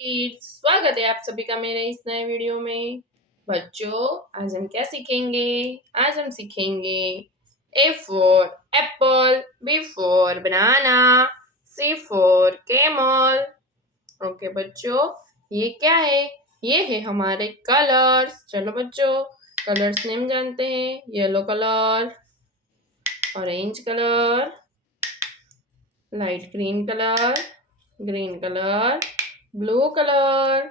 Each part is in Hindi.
किड्स, स्वागत है आप सभी का मेरे इस नए वीडियो में। बच्चों, आज हम क्या सीखेंगे? आज हम सीखेंगे A for apple, B for banana, C for camel। Okay बच्चों, ये क्या है? ये है हमारे कलर्स। चलो बच्चों, कलर्स नेम जानते हैं। Yellow colour, orange colour, light green colour, green colour, blue colour.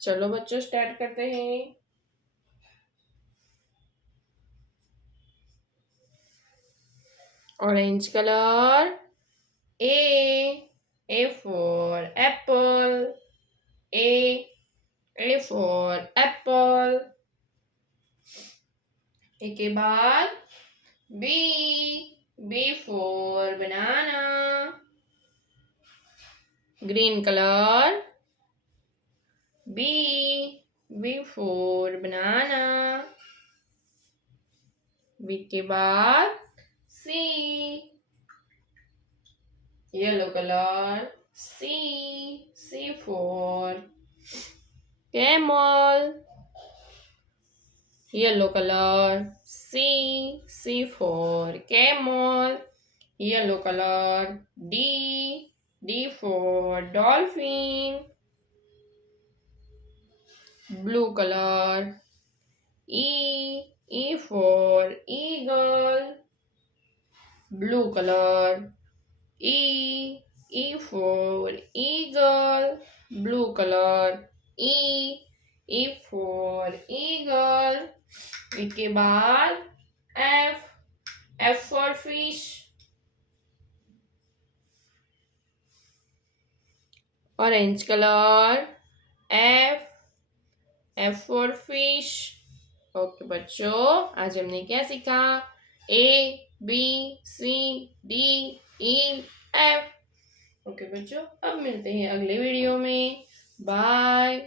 चलो बच्चों, स्टार्ट करते हैं। Orange colour, A for apple, A for apple. A के बाद B for banana. Green colour, B for banana. B के बाद C, yellow colour, C for camel। Yellow colour, C for camel। Yellow colour, D for dolphin। Blue colour, E for eagle। Blue colour, E for eagle। Blue colour, E for eagle। इसके बाद F for fish। Orange colour, F for fish। Okay बच्चों, आज हमने क्या सीखा? ABCDEF। ओके बच्चों, अब मिलते हैं अगले वीडियो में। बाय।